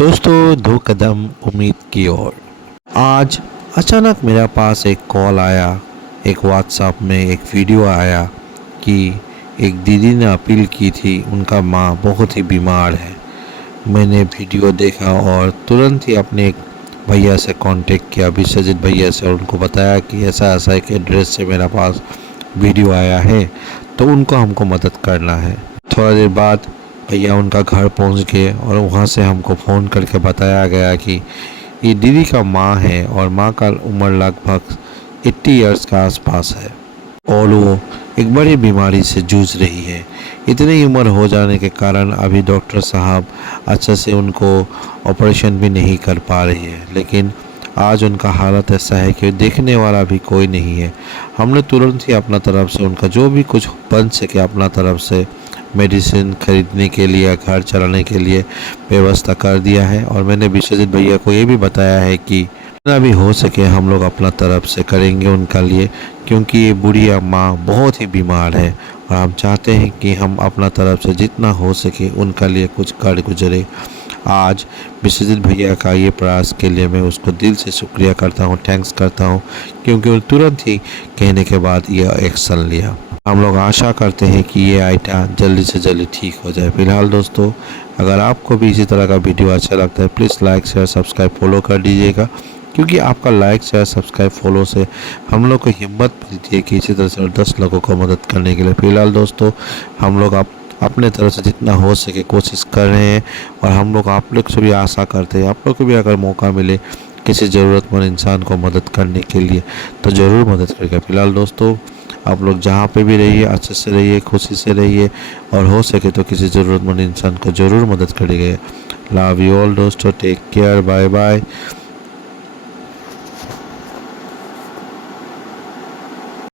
दोस्तों, दो कदम उम्मीद की ओर। आज अचानक मेरे पास एक कॉल आया, एक व्हाट्सएप में एक वीडियो आया कि एक दीदी ने अपील की थी, उनका माँ बहुत ही बीमार है। मैंने वीडियो देखा और तुरंत ही अपने एक भैया से कांटेक्ट किया, विश्वजीत भैया से, और उनको बताया कि ऐसा ऐसा एक एड्रेस से मेरा पास वीडियो आया है, तो उनको हमको मदद करना है। थोड़ा देर बाद भैया उनका घर पहुंच गए और वहां से हमको फ़ोन करके बताया गया कि ये दीदी का माँ है और माँ का उम्र लगभग 80 इयर्स का आसपास है और वो एक बड़ी बीमारी से जूझ रही है। इतनी उम्र हो जाने के कारण अभी डॉक्टर साहब अच्छे से उनको ऑपरेशन भी नहीं कर पा रही है, लेकिन आज उनका हालत ऐसा है कि देखने वाला भी कोई नहीं है। हमने तुरंत ही अपना तरफ से उनका जो भी कुछ बन सके अपना तरफ से मेडिसिन खरीदने के लिए, घर चलाने के लिए व्यवस्था कर दिया है। और मैंने विश्वजीत भैया को ये भी बताया है कि जितना भी हो सके हम लोग अपना तरफ से करेंगे उनका लिए, क्योंकि ये बुढ़िया माँ बहुत ही बीमार है और हम चाहते हैं कि हम अपना तरफ से जितना हो सके उनका लिए कुछ कर गुजरे। आज विश्वजीत भैया का ये प्रयास के लिए मैं उसको दिल से शुक्रिया करता हूँ, थैंक्स करता हूँ, क्योंकि वो तुरंत ही कहने के बाद यह एक्शन लिया। हम लोग आशा करते हैं कि ये आइटा जल्दी से जल्दी ठीक हो जाए। फिलहाल दोस्तों, अगर आपको भी इसी तरह का वीडियो अच्छा लगता है, please like share subscribe follow कर दीजिएगा, क्योंकि आपका लाइक शेयर सब्सक्राइब फॉलो से हम लोग को हिम्मत मिलती है कि इसी तरह से और 10 लोगों को मदद करने के लिए। फिलहाल दोस्तों, हम लोग अपने तरफ से जितना हो सके कोशिश कर रहे हैं और हम लोग आप लोग से भी आशा करते हैं, आप लोग को भी अगर मौका मिले किसी ज़रूरतमंद इंसान को मदद करने के लिए तो ज़रूर मदद करेगा। फिलहाल दोस्तों, आप लोग जहाँ पे भी रहिए अच्छे से रहिए, खुशी से रहिए और हो सके तो किसी ज़रूरतमंद इंसान को ज़रूर मदद करिए। लव यू ऑल दोस्तों, टेक केयर, बाय बाय।